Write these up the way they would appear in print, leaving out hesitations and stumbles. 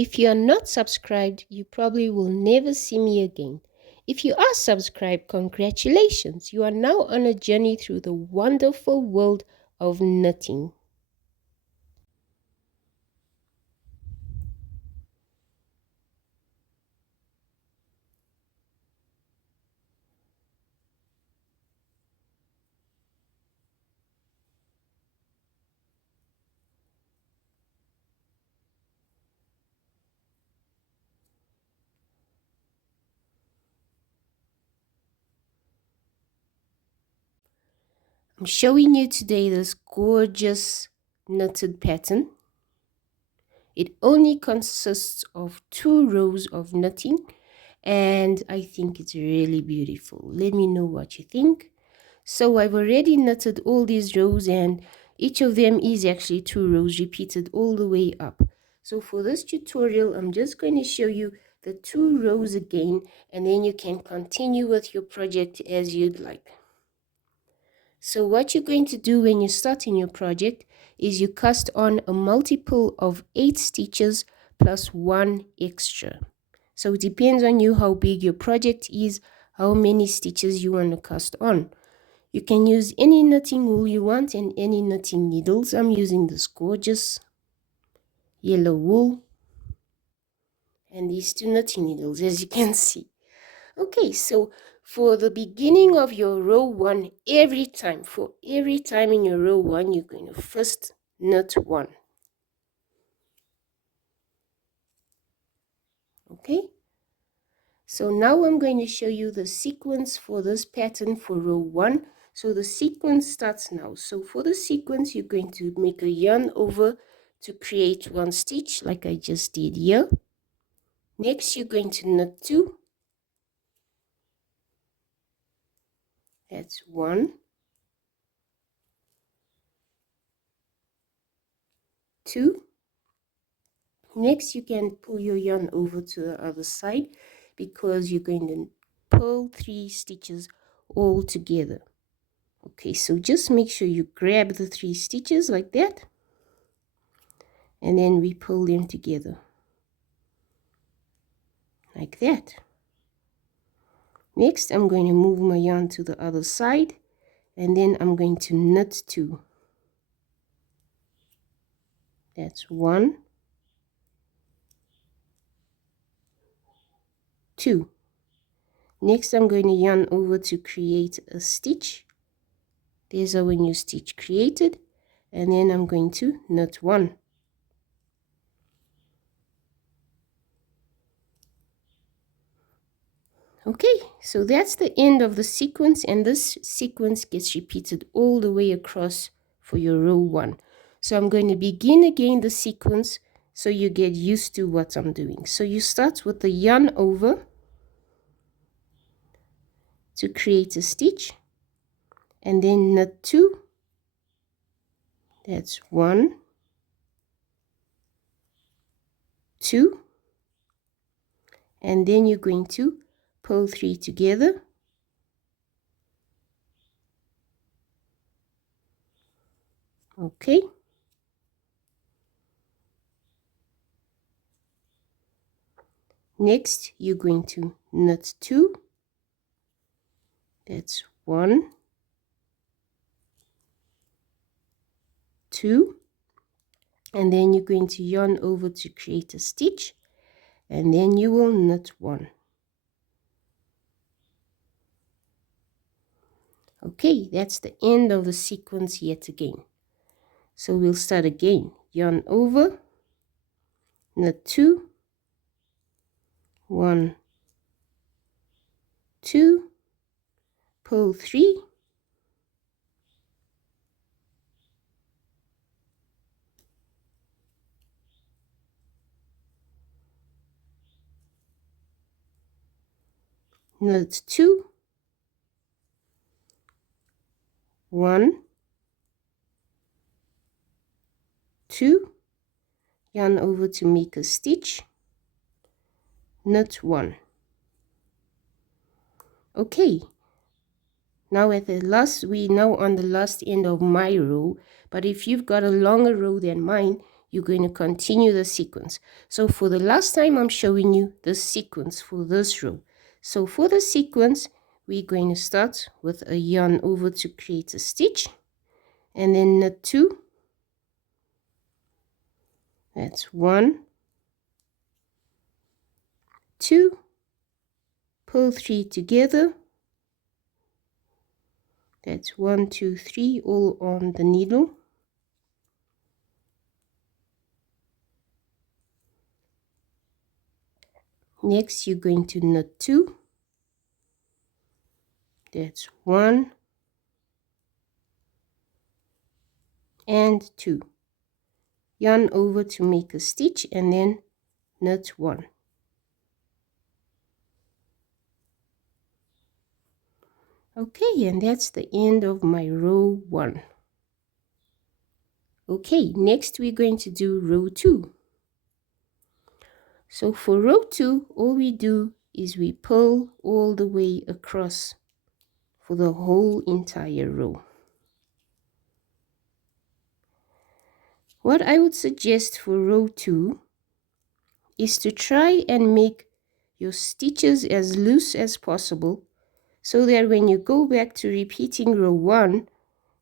If you are not subscribed, you probably will never see me again. If you are subscribed, congratulations! You are now on a journey through the wonderful world of knitting. I'm showing you today this gorgeous knitted pattern. It only consists of 2 rows of knitting, and I think it's really beautiful. Let me know what you think. So I've already knitted all these rows, and each of them is actually 2 rows repeated all the way up. So for this tutorial, I'm just going to show you the 2 rows again, and then you can continue with your project as you'd like. So what you're going to do when you start in your project is you cast on a multiple of 8 stitches plus 1 extra. So it depends on you how big your project is, how many stitches you want to cast on. You can use any knitting wool you want and any knitting needles. I'm using this gorgeous yellow wool and these 2 knitting needles, as you can see. Okay, so for the beginning of your row 1, every time in your row 1, you're going to first knit 1. Okay, so now I'm going to show you the sequence for this pattern for row 1. So the sequence starts now. So for the sequence, you're going to make a yarn over to create 1 stitch like I just did here. Next, you're going to knit 2. That's 1, 2. Next, you can pull your yarn over to the other side because you're going to pull 3 stitches all together. Okay, so just make sure you grab the 3 stitches like that, and then we pull them together like that. Next, I'm going to move my yarn to the other side, and then I'm going to knit 2. That's 1, 2. Next, I'm going to yarn over to create a stitch. There's our new stitch created, and then I'm going to knit 1. Okay, so that's the end of the sequence, and this sequence gets repeated all the way across for your row 1. So I'm going to begin again the sequence so you get used to what I'm doing. So you start with the yarn over to create a stitch, and then knit 2. That's 1, 2, and then you're going to pull 3 together. Okay. Next, you're going to knit 2. That's 1, 2, and then you're going to yarn over to create a stitch, and then you will knit 1. Okay, that's the end of the sequence yet again. So we'll start again. Yarn over, knit 2, 1, 2, pull 3, knit 2, 1, 2, yarn over to make a stitch, knit 1. Okay, now we're now on the last end of my row, but if you've got a longer row than mine, you're going to continue the sequence. So for the last time, I'm showing you the sequence for this row. So for the sequence, we're going to start with a yarn over to create a stitch, and then knit 2. That's 1, 2, pull 3 together. That's 1, 2, 3, all on the needle. Next, you're going to knit 2. That's 1 and 2. Yarn over to make a stitch, and then knit 1. Okay, and that's the end of my row 1. Okay, next we're going to do row 2. So for row 2, all we do is we pull all the way across for the whole entire row. What I would suggest for row 2 is to try and make your stitches as loose as possible, so that when you go back to repeating row 1,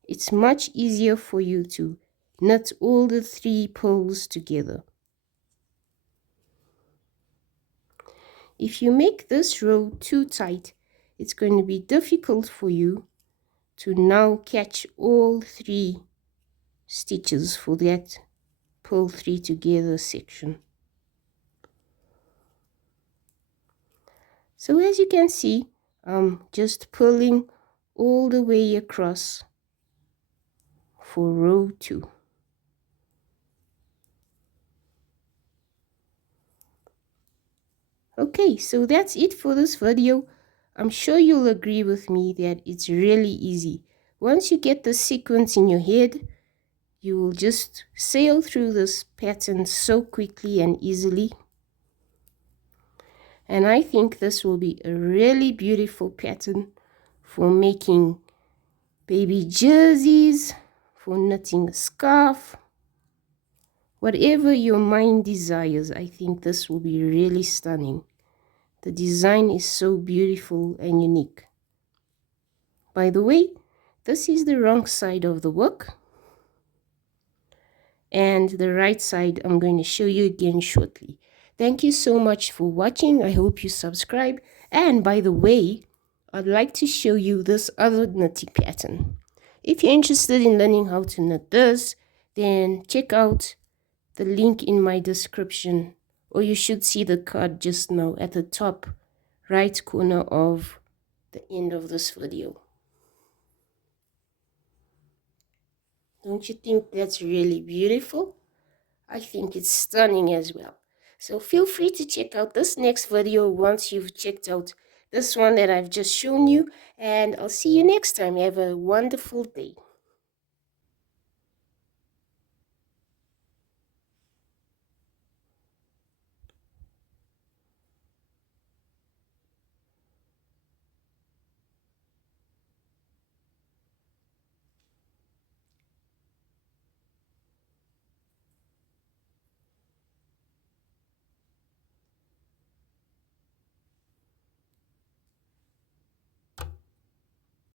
it's much easier for you to knit all the 3 pulls together. If you make this row too tight, it's going to be difficult for you to now catch all 3 stitches for that pull 3 together section. So as you can see, I'm just pulling all the way across for row 2. Okay, so that's it for this video. I'm sure you'll agree with me that it's really easy. Once you get the sequence in your head, you will just sail through this pattern so quickly and easily. And I think this will be a really beautiful pattern for making baby jerseys, for knitting a scarf, whatever your mind desires. I think this will be really stunning. The design is so beautiful and unique. By the way, this is the wrong side of the work, and the right side I'm going to show you again shortly. Thank you so much for watching. I hope you subscribe. And by the way, I'd like to show you this other knitting pattern. If you're interested in learning how to knit this, then check out the link in my description, or you should see the card just now at the top right corner of the end of this video. Don't you think that's really beautiful? I think it's stunning as well. So feel free to check out this next video once you've checked out this one that I've just shown you, and I'll see you next time. Have a wonderful day.